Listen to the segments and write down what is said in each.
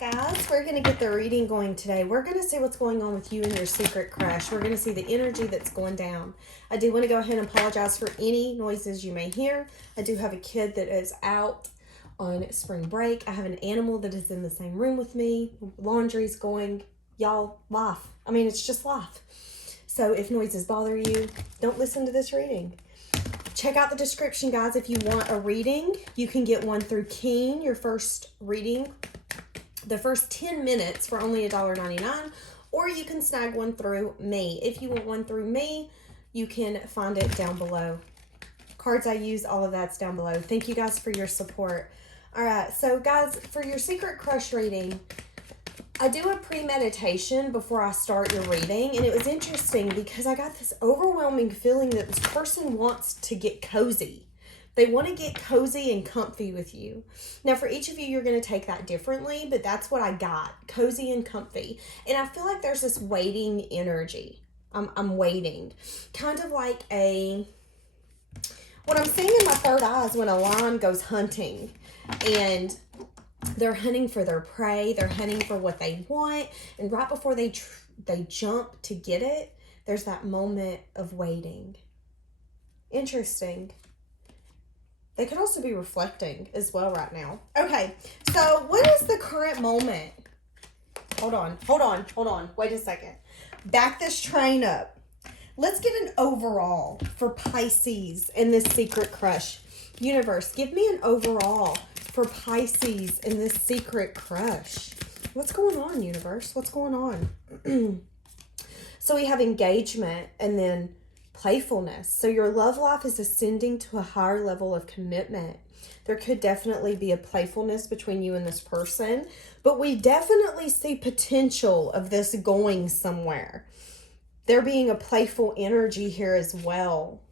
guys. We're going to get the reading going today. We're going to see what's going on with you and your secret crush. We're going to see the energy that's going down. I do want to go ahead and apologize for any noises you may hear. I do have a kid that is out on spring break. I have an animal that is in the same room with me. Laundry's going. Y'all, life. I mean, it's just life. So if noises bother you, don't listen to this reading. Check out the description, guys. If you want a reading, you can get one through Keen, your first reading, the first 10 minutes for only $1.99, or you can snag one through me. If you want one through me, you can find it down below. Cards I use, all of that's down below. Thank you guys for your support. All right, so guys, for your secret crush reading, I do a pre-meditation before I start your reading, and it was interesting because I got this overwhelming feeling that this person wants to get cozy. They want to get cozy and comfy with you. Now, for each of you, you're going to take that differently, but that's what I got, cozy and comfy. And I feel like there's this waiting energy. I'm waiting. Kind of like what I'm seeing in my third eye is when a lion goes hunting, and they're hunting for their prey. They're hunting for what they want. And right before they jump to get it, there's that moment of waiting. Interesting. They could also be reflecting as well right now. Okay, so what is the current moment? Hold on. Wait a second. Back this train up. Let's get an overall for Pisces and this secret crush. Universe, give me an overall for Pisces and this secret crush. What's going on, universe? What's going on? So we have engagement and then playfulness. So your love life is ascending to a higher level of commitment. There could definitely be a playfulness between you and this person, but we definitely see potential of this going somewhere. There being a playful energy here as well.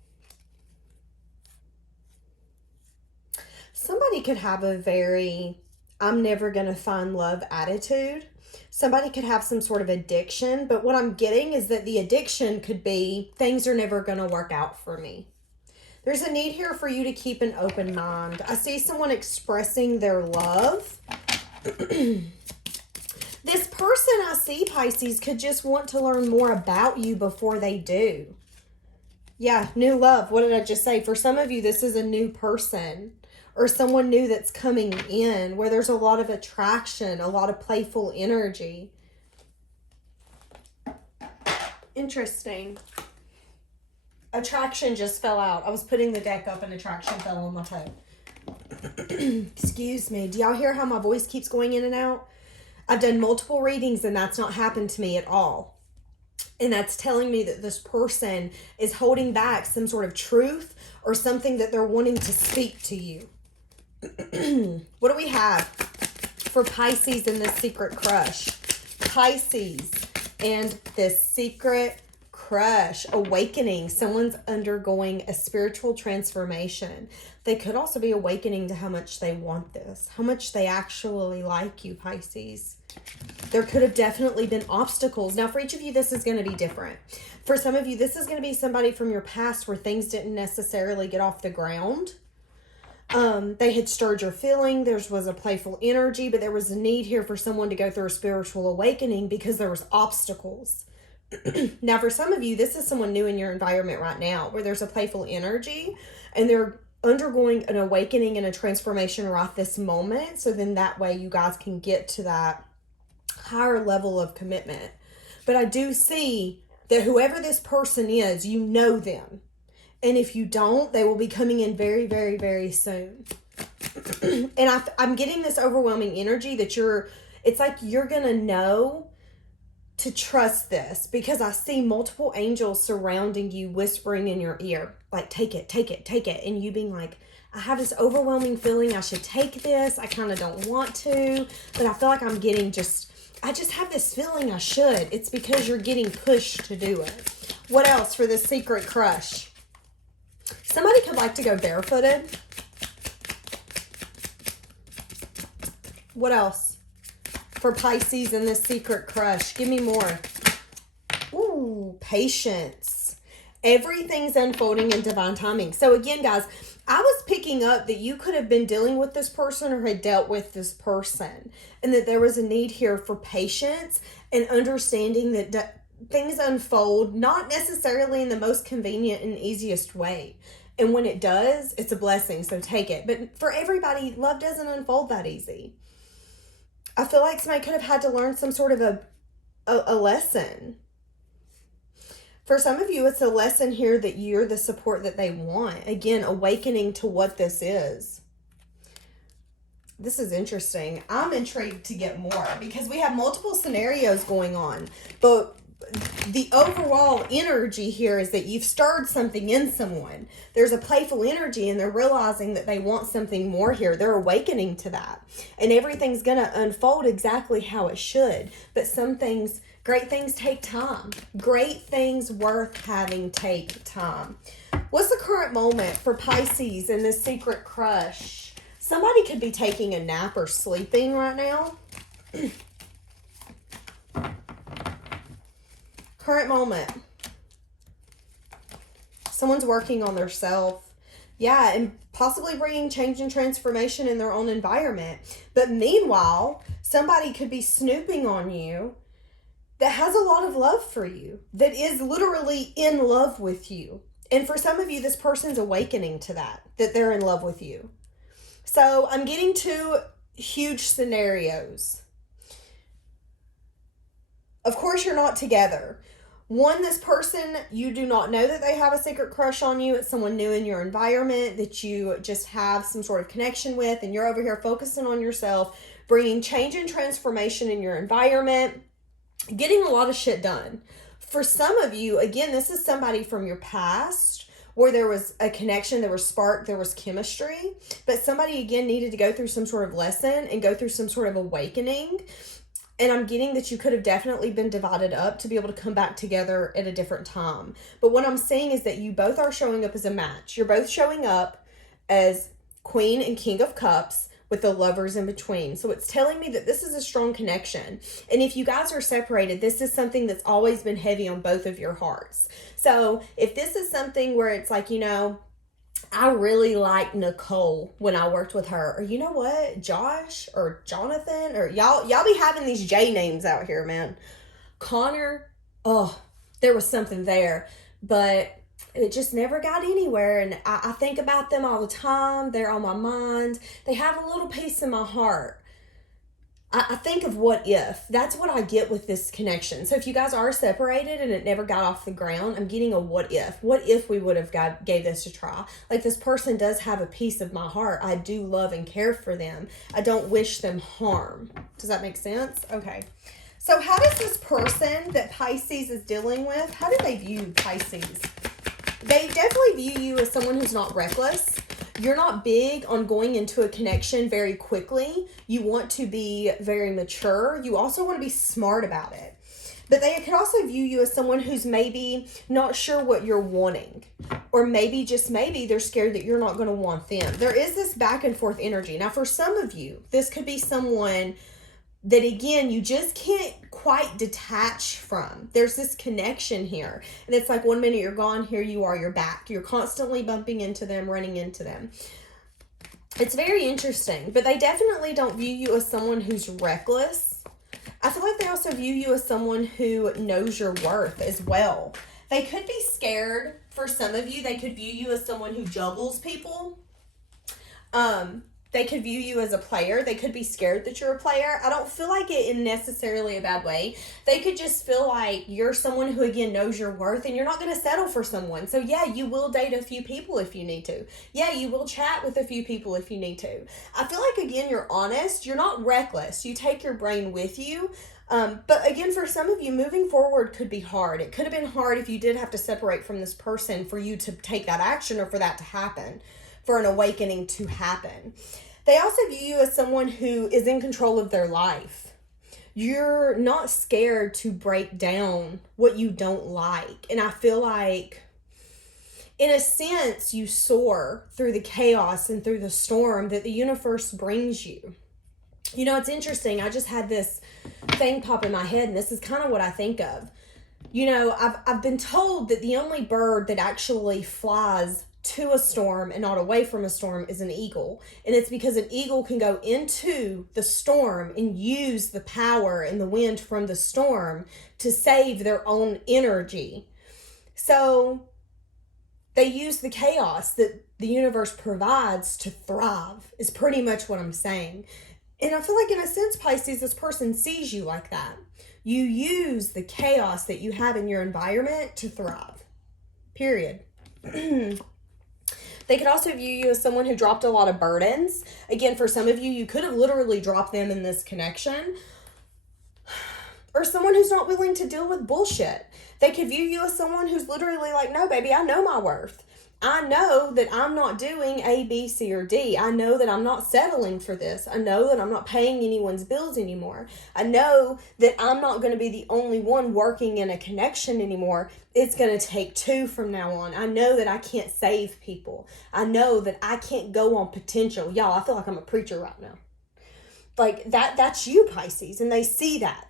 Somebody could have a very, I'm never going to find love attitude. Somebody could have some sort of addiction, but what I'm getting is that the addiction could be, things are never going to work out for me. There's a need here for you to keep an open mind. I see someone expressing their love. This person I see, Pisces, could just want to learn more about you before they do. Yeah, new love. What did I just say? For some of you, this is a new person or someone new that's coming in where there's a lot of attraction, a lot of playful energy. Interesting. Attraction just fell out. I was putting the deck up and attraction fell on my toe. Excuse me. Do y'all hear how my voice keeps going in and out? I've done multiple readings and that's not happened to me at all. And that's telling me that this person is holding back some sort of truth or something that they're wanting to speak to you. What do we have for Pisces and this secret crush? Pisces and this secret crush. Awakening. Someone's undergoing a spiritual transformation. They could also be awakening to how much they want this. How much they actually like you, Pisces. There could have definitely been obstacles. Now, for each of you, this is going to be different. For some of you, this is going to be somebody from your past where things didn't necessarily get off the ground. They had stirred your feeling. There was a playful energy, but there was a need here for someone to go through a spiritual awakening because there was obstacles. Now, for some of you, this is someone new in your environment right now where there's a playful energy and they're undergoing an awakening and a transformation right this moment. So then that way you guys can get to that higher level of commitment. But I do see that whoever this person is, you know them. And if you don't, they will be coming in very, very, very soon. And I'm getting this overwhelming energy that it's like you're going to know to trust this because I see multiple angels surrounding you, whispering in your ear, like, take it, take it, take it. And you being like, I have this overwhelming feeling I should take this. I kind of don't want to, but I feel like I just have this feeling I should. It's because you're getting pushed to do it. What else for this secret crush? Somebody could like to go barefooted. What else for Pisces and this secret crush? Give me more. Ooh, patience. Everything's unfolding in divine timing. So again, guys, I was picking up that you could have been dealing with this person or had dealt with this person, and that there was a need here for patience and understanding that things unfold not necessarily in the most convenient and easiest way. And when it does, it's a blessing, so take it. But for everybody, love doesn't unfold that easy. I feel like somebody could have had to learn some sort of a lesson. For some of you, it's a lesson here that you're the support that they want. Again, awakening to what this is. This is interesting. I'm intrigued to get more because we have multiple scenarios going on. But the overall energy here is that you've stirred something in someone. There's a playful energy and they're realizing that they want something more here. They're awakening to that. And everything's going to unfold exactly how it should. But some things, great things take time. Great things worth having take time. What's the current moment for Pisces and this secret crush? Somebody could be taking a nap or sleeping right now. Current moment. Someone's working on their self. Yeah, and possibly bringing change and transformation in their own environment. But meanwhile, somebody could be snooping on you that has a lot of love for you, that is literally in love with you. And for some of you, this person's awakening to that they're in love with you. So I'm getting two huge scenarios. Of course, you're not together. One, this person, you do not know that they have a secret crush on you. It's someone new in your environment that you just have some sort of connection with, and you're over here focusing on yourself, bringing change and transformation in your environment, getting a lot of shit done. For some of you, again, this is somebody from your past where there was a connection, there was spark, there was chemistry, but somebody, again, needed to go through some sort of lesson and go through some sort of awakening. And I'm getting that you could have definitely been divided up to be able to come back together at a different time. But what I'm saying is that you both are showing up as a match. You're both showing up as Queen and King of Cups with the lovers in between. So it's telling me that this is a strong connection. And if you guys are separated, this is something that's always been heavy on both of your hearts. So if this is something where it's like, you know, I really liked Nicole when I worked with her. Or you know what? Josh or Jonathan or y'all be having these J names out here, man. Connor. Oh, there was something there. But it just never got anywhere. And I think about them all the time. They're on my mind. They have a little piece in my heart. I think of what if. That's what I get with this connection. So if you guys are separated and it never got off the ground, I'm getting a what if. What if we would have gave this a try? Like, this person does have a piece of my heart. I do love and care for them. I don't wish them harm. Does that make sense? Okay. So how does this person that Pisces is dealing with, how do they view Pisces? They definitely view you as someone who's not reckless. You're not big on going into a connection very quickly. You want to be very mature. You also want to be smart about it. But they could also view you as someone who's maybe not sure what you're wanting. Or maybe, just maybe, they're scared that you're not going to want them. There is this back and forth energy. Now, for some of you, this could be someone that, again, you just can't quite detach from. There's this connection here. And it's like 1 minute you're gone, here you are, you're back. You're constantly bumping into them, running into them. It's very interesting. But they definitely don't view you as someone who's reckless. I feel like they also view you as someone who knows your worth as well. They could be scared. For some of you, they could view you as someone who juggles people. They could view you as a player. They could be scared that you're a player. I don't feel like it in necessarily a bad way. They could just feel like you're someone who, again, knows your worth and you're not going to settle for someone. So, yeah, you will date a few people if you need to. Yeah, you will chat with a few people if you need to. I feel like, again, you're honest. You're not reckless. You take your brain with you. But, again, for some of you, moving forward could be hard. It could have been hard if you did have to separate from this person for you to take that action or for that to happen, for an awakening to happen. They also view you as someone who is in control of their life. You're not scared to break down what you don't like. And I feel like, in a sense, you soar through the chaos and through the storm that the universe brings you. You know, it's interesting. I just had this thing pop in my head, and this is kind of what I think of. You know, I've been told that the only bird that actually flies to a storm and not away from a storm is an eagle. And it's because an eagle can go into the storm and use the power and the wind from the storm to save their own energy. So they use the chaos that the universe provides to thrive, is pretty much what I'm saying. And I feel like in a sense, Pisces, this person sees you like that. You use the chaos that you have in your environment to thrive. Period. They could also view you as someone who dropped a lot of burdens. Again, for some of you, you could have literally dropped them in this connection. Or someone who's not willing to deal with bullshit. They could view you as someone who's literally like, no, baby, I know my worth. I know that I'm not doing A, B, C, or D. I know that I'm not settling for this. I know that I'm not paying anyone's bills anymore. I know that I'm not going to be the only one working in a connection anymore. It's going to take two from now on. I know that I can't save people. I know that I can't go on potential. Y'all, I feel like I'm a preacher right now. Like that's you, Pisces, and they see that.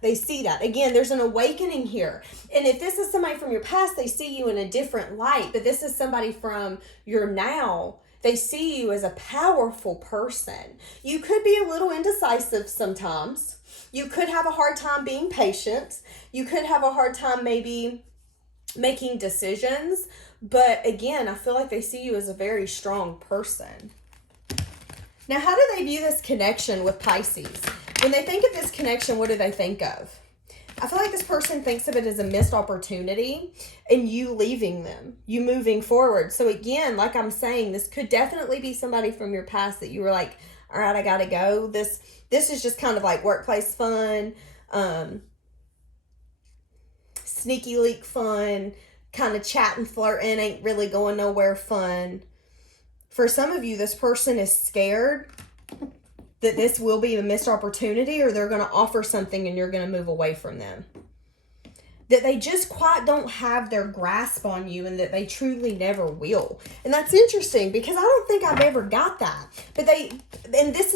Again, there's an awakening here. And if this is somebody from your past, they see you in a different light. But this is somebody from your now. They see you as a powerful person. You could be a little indecisive sometimes. You could have a hard time being patient. You could have a hard time maybe making decisions. But again, I feel like they see you as a very strong person. Now, how do they view this connection with Pisces? When they think of this connection, what do they think of? I feel like this person thinks of it as a missed opportunity and you leaving them, you moving forward. So again, like I'm saying, this could definitely be somebody from your past that you were like, all right, I got to go. This is just kind of like workplace fun, sneaky leak fun, kind of chatting, flirting, ain't really going nowhere fun. For some of you, this person is scared that this will be a missed opportunity or they're going to offer something and you're going to move away from them. That they just quite don't have their grasp on you and that they truly never will. And that's interesting because I don't think I've ever got that. But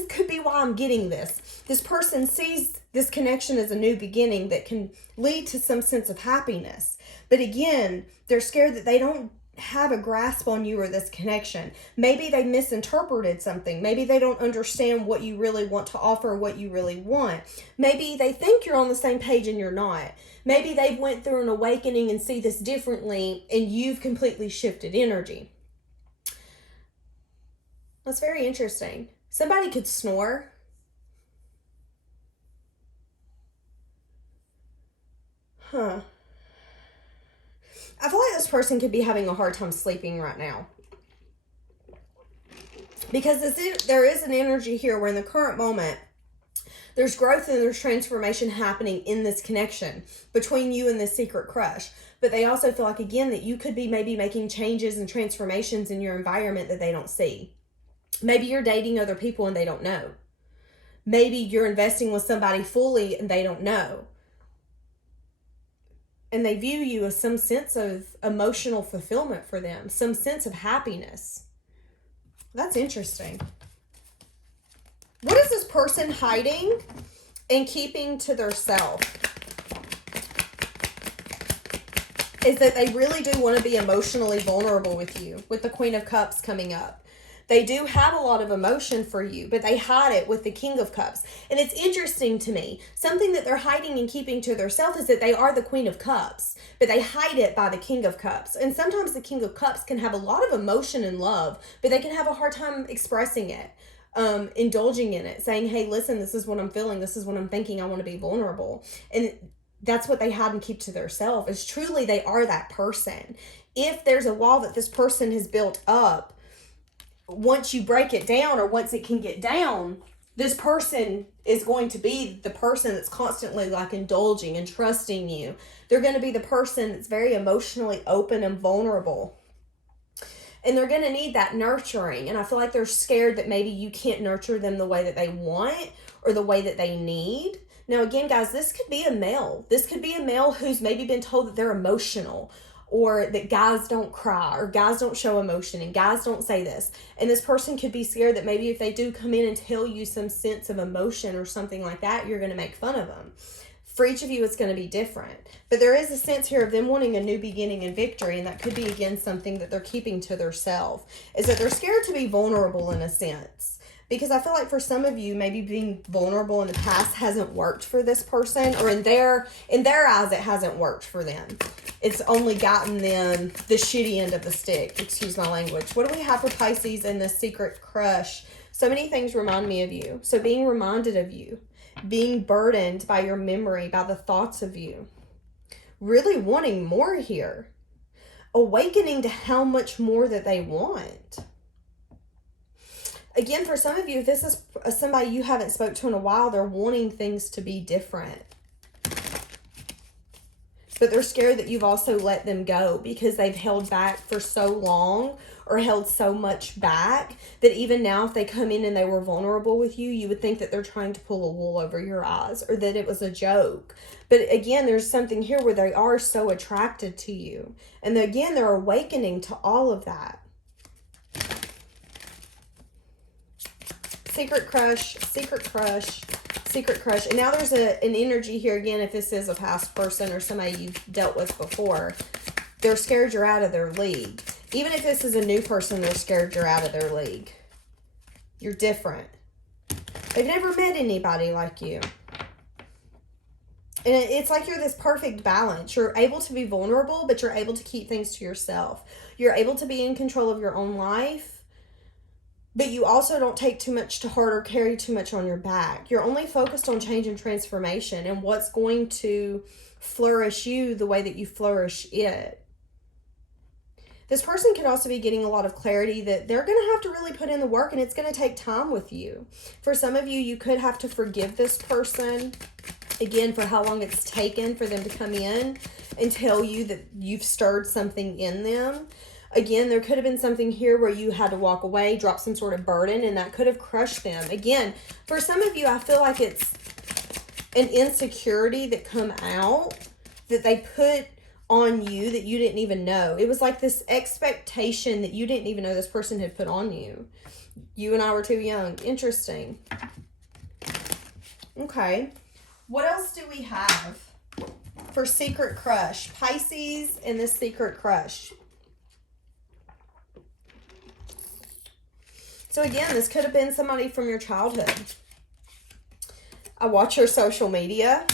could be why I'm getting this. This person sees this connection as a new beginning that can lead to some sense of happiness. But again, they're scared that they don't have a grasp on you or this connection. Maybe they misinterpreted something. Maybe they don't understand what you really want to offer, what you really want. Maybe they think you're on the same page and you're not. Maybe they've went through an awakening and see this differently and you've completely shifted energy. That's very interesting. Somebody could snore. Huh. I feel like this person could be having a hard time sleeping right now. Because there is an energy here where in the current moment, there's growth and there's transformation happening in this connection between you and this secret crush. But they also feel like, again, that you could be maybe making changes and transformations in your environment that they don't see. Maybe you're dating other people and they don't know. Maybe you're investing with somebody fully and they don't know. And they view you as some sense of emotional fulfillment for them, some sense of happiness. That's interesting. What is this person hiding and keeping to their self? Is that they really do want to be emotionally vulnerable with you, with the Queen of Cups coming up. They do have a lot of emotion for you, but they hide it with the King of Cups. And it's interesting to me. Something that they're hiding and keeping to themselves is that they are the Queen of Cups, but they hide it by the King of Cups. And sometimes the King of Cups can have a lot of emotion and love, but they can have a hard time expressing it, indulging in it, saying, hey, listen, this is what I'm feeling. This is what I'm thinking. I want to be vulnerable. And that's what they hide and keep to themselves, is truly they are that person. If there's a wall that this person has built up, once you break it down or once it can get down, this person is going to be the person that's constantly like indulging and trusting you. They're going to be the person that's very emotionally open and vulnerable. And they're going to need that nurturing. And I feel like they're scared that maybe you can't nurture them the way that they want or the way that they need. Now, again, guys, this could be a male. This could be a male who's maybe been told that they're emotional, or that guys don't cry, or guys don't show emotion, and guys don't say this. And this person could be scared that maybe if they do come in and tell you some sense of emotion or something like that, you're going to make fun of them For each of you, it's going to be different. But there is a sense here of them wanting a new beginning and victory, and that could be, again, something that they're keeping to themselves, is that they're scared to be vulnerable in a sense. Because I feel like for some of you, maybe being vulnerable in the past hasn't worked for this person, or in their eyes, it hasn't worked for them. It's only gotten them the shitty end of the stick. Excuse my language. What do we have for Pisces in this secret crush? So many things remind me of you. So being reminded of you, being burdened by your memory, by the thoughts of you, really wanting more here, awakening to how much more that they want. Again, for some of you, if this is somebody you haven't spoke to in a while, they're wanting things to be different. But they're scared that you've also let them go because they've held back for so long, or held so much back, that even now if they come in and they were vulnerable with you, you would think that they're trying to pull a wool over your eyes, or that it was a joke. But again, there's something here where they are so attracted to you. And again, they're awakening to all of that. Secret crush, secret crush, secret crush. And now there's an energy here again, if this is a past person or somebody you've dealt with before. They're scared you're out of their league. Even if this is a new person, they're scared you're out of their league. You're different. They've never met anybody like you. And it's like you're this perfect balance. You're able to be vulnerable, but you're able to keep things to yourself. You're able to be in control of your own life, but you also don't take too much to heart or carry too much on your back. You're only focused on change and transformation and what's going to flourish you the way that you flourish it. This person could also be getting a lot of clarity that they're going to have to really put in the work, and it's going to take time with you. For some of you, you could have to forgive this person, again, for how long it's taken for them to come in and tell you that you've stirred something in them. Again, there could have been something here where you had to walk away, drop some sort of burden, and that could have crushed them. Again, for some of you, I feel like it's an insecurity that come out that they put on you that you didn't even know. It was like this expectation that you didn't even know this person had put on you. You and I were too young. Interesting. Okay. What else do we have for secret crush? Pisces and this secret crush. So again, this could have been somebody from your childhood. I watch your social media.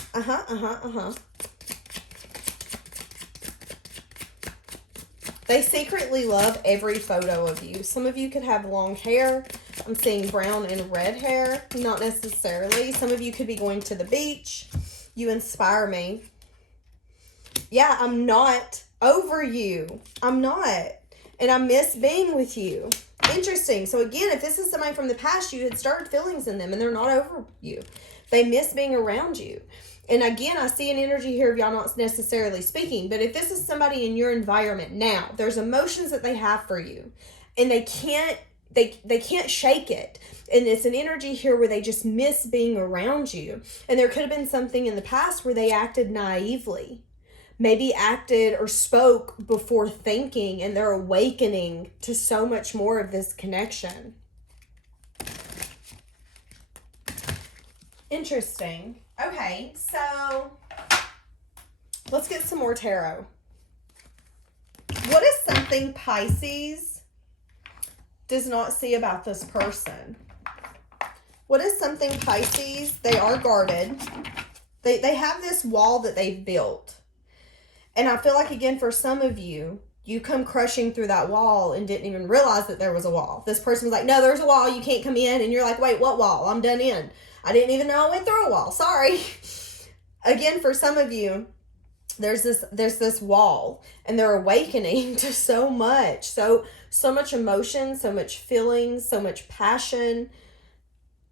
They secretly love every photo of you. Some of you could have long hair. I'm seeing brown and red hair. Not necessarily. Some of you could be going to the beach. You inspire me. Yeah, I'm not over you. I'm not. And I miss being with you. Interesting. So again, if this is somebody from the past, you had started feelings in them and they're not over you. They miss being around you. And again, I see an energy here of y'all not necessarily speaking, but if this is somebody in your environment now, there's emotions that they have for you and they can't shake it. And it's an energy here where they just miss being around you. And there could have been something in the past where they acted naively, maybe acted or spoke before thinking, and they're awakening to so much more of this connection. Interesting. Okay, so let's get some more tarot. What is something Pisces does not see about this person? What is something Pisces? They are guarded. They have this wall that they've built. And I feel like, again, for some of you, you come crushing through that wall and didn't even realize that there was a wall. This person was like, no, there's a wall. You can't come in. And you're like, wait, what wall? I'm done in. I didn't even know I went through a wall. Sorry. Again, for some of you, there's this wall, and they're awakening to so much. So much emotion, so much feelings, so much passion.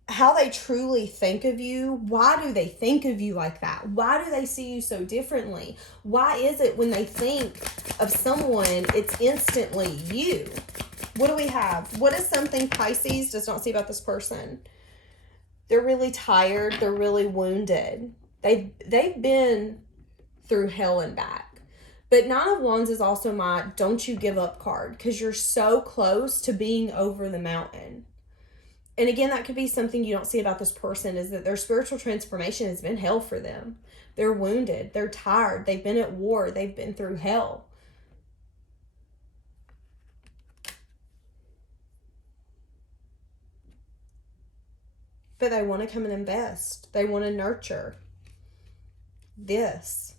How they truly think of you. Why do they think of you like that? Why do they see you so differently? Why is it when they think of someone, it's instantly you? What do we have? What is something Pisces does not see about this person? They're really tired. They're really wounded. They've been through hell and back. But Nine of Wands is also my don't you give up card, because you're so close to being over the mountain. And again, that could be something you don't see about this person, is that their spiritual transformation has been hell for them. They're wounded. They're tired. They've been at war. They've been through hell. But they want to come and invest. They want to nurture this.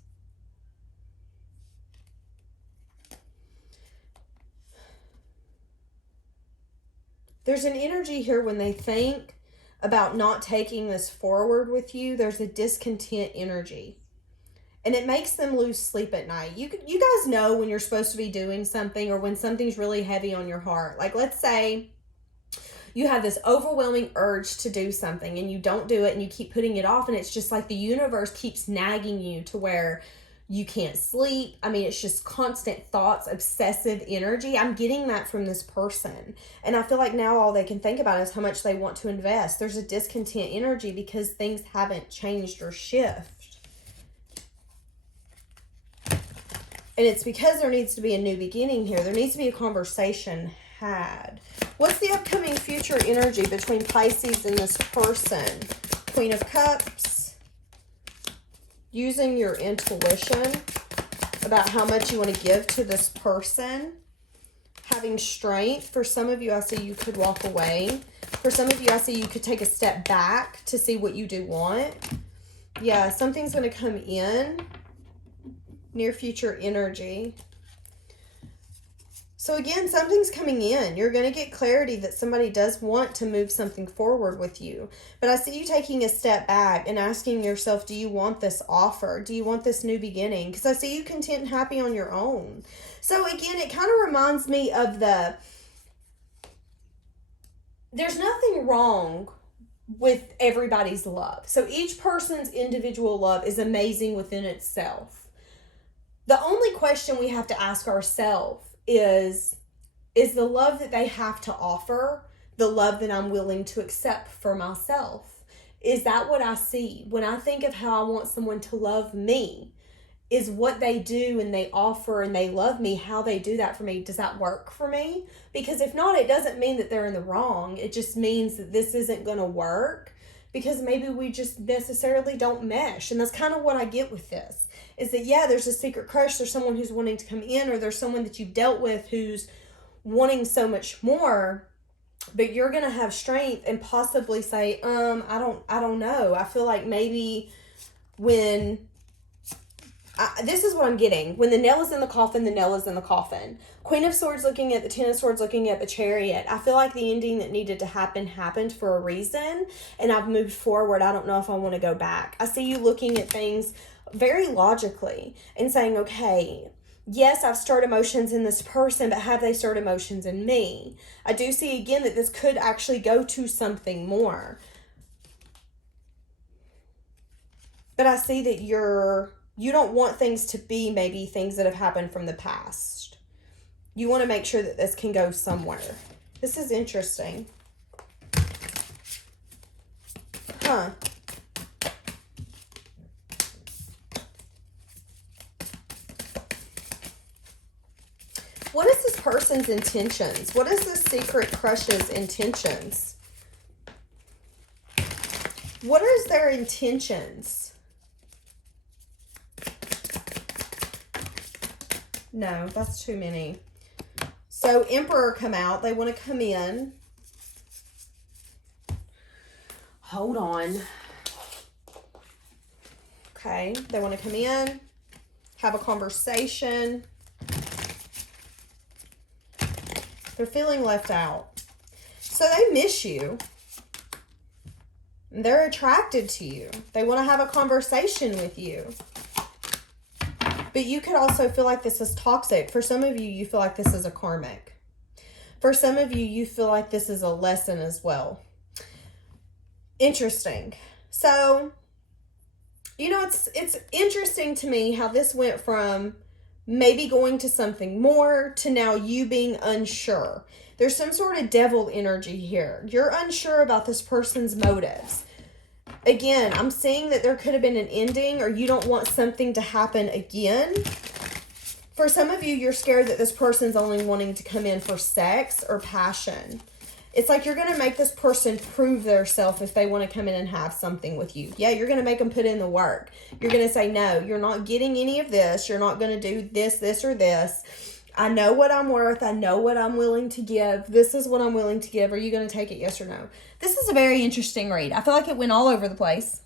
There's an energy here when they think about not taking this forward with you. There's a discontent energy. And it makes them lose sleep at night. You guys know when you're supposed to be doing something, or when something's really heavy on your heart. Like, let's say you have this overwhelming urge to do something and you don't do it and you keep putting it off, and it's just like the universe keeps nagging you to where you can't sleep. I mean, it's just constant thoughts, obsessive energy. I'm getting that from this person. And I feel like now all they can think about is how much they want to invest. There's a discontent energy because things haven't changed or shift. And it's because there needs to be a new beginning here. There needs to be a conversation had. What's the upcoming future energy between Pisces and this person? Queen of Cups. Using your intuition about how much you want to give to this person. Having strength. For some of you, I see you could walk away. For some of you, I see you could take a step back to see what you do want. Yeah, something's going to come in. Near future energy. So again, something's coming in. You're going to get clarity that somebody does want to move something forward with you. But I see you taking a step back and asking yourself, do you want this offer? Do you want this new beginning? Because I see you content and happy on your own. So again, it kind of reminds me of there's nothing wrong with everybody's love. So each person's individual love is amazing within itself. The only question we have to ask ourselves is the love that they have to offer the love that I'm willing to accept for myself? Is that what I see? When I think of how I want someone to love me, is what they do and they offer and they love me, how they do that for me, does that work for me? Because if not, it doesn't mean that they're in the wrong. It just means that this isn't going to work because maybe we just necessarily don't mesh. And that's kind of what I get with this. Is that, yeah, there's a secret crush, there's someone who's wanting to come in, or there's someone that you've dealt with who's wanting so much more, but you're going to have strength and possibly say, I don't know. I feel like maybe this is what I'm getting. When the nail is in the coffin, the nail is in the coffin. Queen of Swords looking at the Ten of Swords, looking at the Chariot. I feel like the ending that needed to happen happened for a reason, and I've moved forward. I don't know if I want to go back. I see you looking at things very logically and saying, okay, yes, I've stirred emotions in this person, but have they stirred emotions in me? I do see again that this could actually go to something more. But I see that you don't want things to be maybe things that have happened from the past. You want to make sure that this can go somewhere. This is interesting. Huh. What is this person's intentions? What is this secret crush's intentions? What is their intentions? No, that's too many. So Emperor come out. They want to come in. Hold on. Okay, they want to come in, have a conversation. They're feeling left out. So they miss you. They're attracted to you. They want to have a conversation with you. But you could also feel like this is toxic. For some of you, you feel like this is a karmic. For some of you, you feel like this is a lesson as well. Interesting. So, you know, it's interesting to me how this went from maybe going to something more to now you being unsure. There's some sort of devil energy here. You're unsure about this person's motives. Again, I'm seeing that there could have been an ending, or you don't want something to happen again. For some of you, you're scared that this person's only wanting to come in for sex or passion. It's like you're going to make this person prove themselves if they want to come in and have something with you. Yeah, you're going to make them put in the work. You're going to say, no, you're not getting any of this. You're not going to do this, or this. I know what I'm worth. I know what I'm willing to give. This is what I'm willing to give. Are you going to take it? Yes or no? This is a very interesting read. I feel like it went all over the place.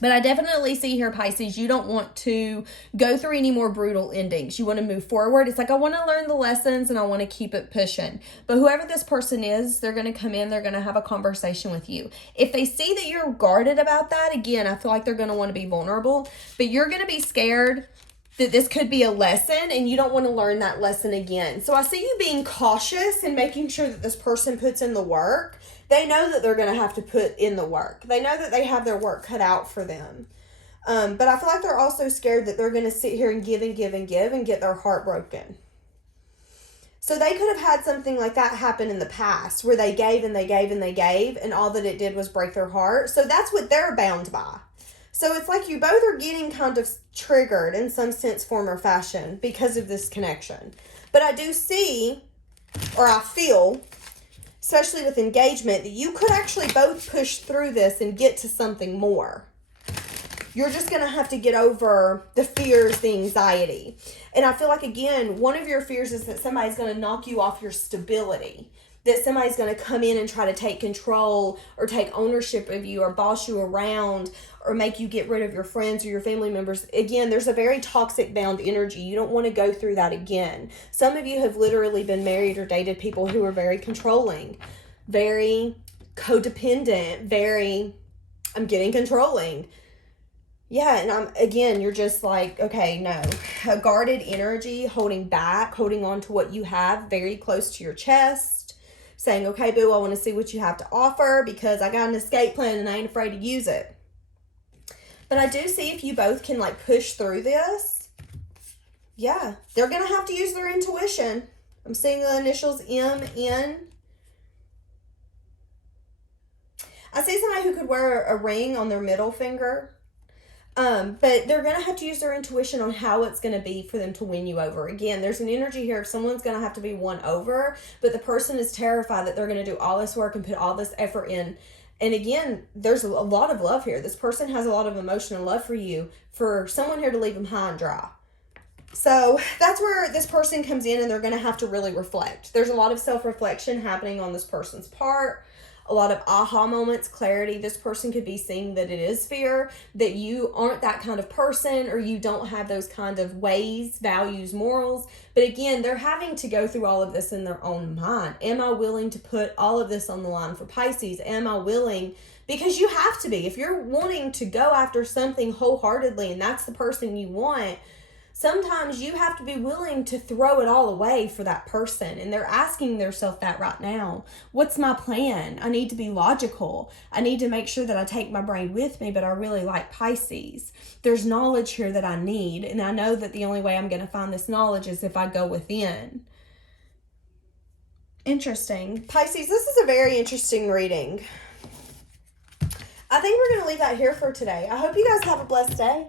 But I definitely see here, Pisces, you don't want to go through any more brutal endings. You want to move forward. It's like, I want to learn the lessons and I want to keep it pushing. But whoever this person is, they're going to come in, they're going to have a conversation with you. If they see that you're guarded about that, again, I feel like they're going to want to be vulnerable. But you're going to be scared that this could be a lesson and you don't want to learn that lesson again. So I see you being cautious and making sure that this person puts in the work. They know that they're going to have to put in the work. They know that they have their work cut out for them. But I feel like they're also scared that they're going to sit here and give and give and give and get their heart broken. So they could have had something like that happen in the past where they gave and they gave and they gave and all that it did was break their heart. So that's what they're bound by. So it's like you both are getting kind of triggered in some sense, form, or fashion because of this connection. But I do see, or I feel, especially with engagement, that you could actually both push through this and get to something more. You're just going to have to get over the fears, the anxiety. And I feel like, again, one of your fears is that somebody's going to knock you off your stability. That somebody's going to come in and try to take control or take ownership of you or boss you around or make you get rid of your friends or your family members. Again, there's a very toxic bound energy. You don't want to go through that again. Some of you have literally been married or dated people who are very controlling, very codependent, very, I'm getting controlling. Yeah, and you're just like, okay, no. A guarded energy, holding back, holding on to what you have very close to your chest. Saying, okay, boo, I want to see what you have to offer because I got an escape plan and I ain't afraid to use it. But I do see if you both can like push through this. Yeah, they're going to have to use their intuition. I'm seeing the initials M-N. I see somebody who could wear a ring on their middle finger. But they're going to have to use their intuition on how it's going to be for them to win you over. Again, there's an energy here. Someone's going to have to be won over, but the person is terrified that they're going to do all this work and put all this effort in. And again, there's a lot of love here. This person has a lot of emotion and love for you, for someone here to leave them high and dry. So that's where this person comes in and they're going to have to really reflect. There's a lot of self-reflection happening on this person's part. A lot of aha moments, clarity. This person could be seeing that it is fear, that you aren't that kind of person, or you don't have those kind of ways, values, morals. But again, they're having to go through all of this in their own mind. Am I willing to put all of this on the line for Pisces? Am I willing? Because you have to be. If you're wanting to go after something wholeheartedly and that's the person you want, sometimes you have to be willing to throw it all away for that person. And they're asking themselves that right now. What's my plan? I need to be logical. I need to make sure that I take my brain with me, but I really like Pisces. There's knowledge here that I need. And I know that the only way I'm going to find this knowledge is if I go within. Interesting. Pisces, this is a very interesting reading. I think we're going to leave that here for today. I hope you guys have a blessed day.